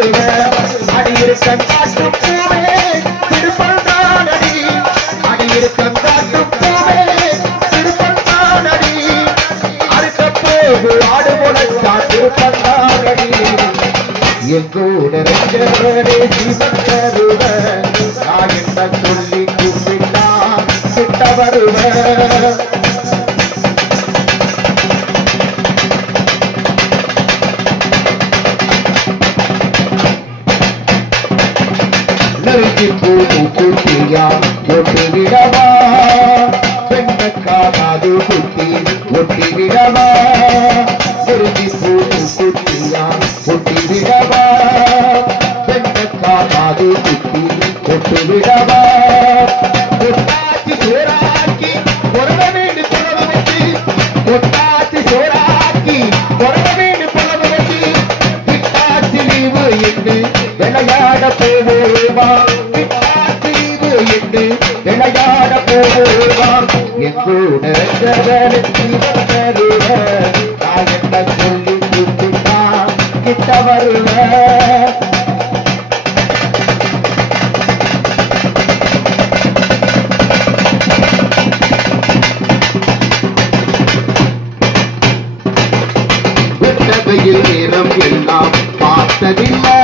வருக அடியிருக்க காட்டு பூவே திருப்பந்தானடி எங்கூட ரஞ்சரே ஜீவன் தருவ நான் என்ன சொல்ல நெருங்கி பூமு குட்டியா ஒட்டி விடவா? பெண்ணக்காது குட்டி ஒட்டி விடவா? நெருங்கி பூமு குட்டியா ஒட்டி விடவா? பெண்ணக்காது குட்டி ஒட்டி விடவா விளையாட போவோம். விட்டாச்சி லீவு என்று விளையாட போவோமா எங்கூட வருவ நான் என்ன சொல்லி கிட்ட வருவ நேரம் எல்லாம் பார்த்ததில்லை.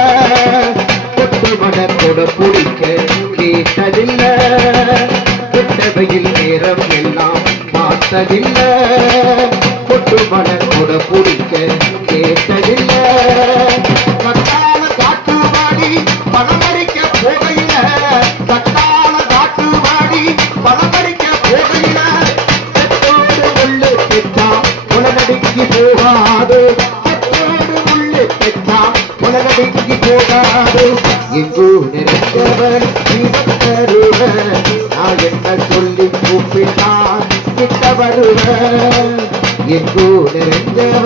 கேட்டதில்லை விட்டவையில் நேரம் எல்லாம் பார்த்ததில்லை கொட்டு மலர் கூட குடிக்க கேட்டதில்லை. கட்டால காட்டு வாடி பணமடிக்க போகையில. சத்தான காட்டுவாடி பணமடிக்க போகையில. செத்தோடு முள்ளு பெற்றா உலகடிக்கு போகாது. செத்தோடு முள்ளு பெற்றா உலகடிக்கு போகாது. எங்கோ நிறைந்தவர் இவன் என்ன சொல்லி கூப்பிட்டான் கிட்ட வருவ எங்கோ நிறைந்தவளை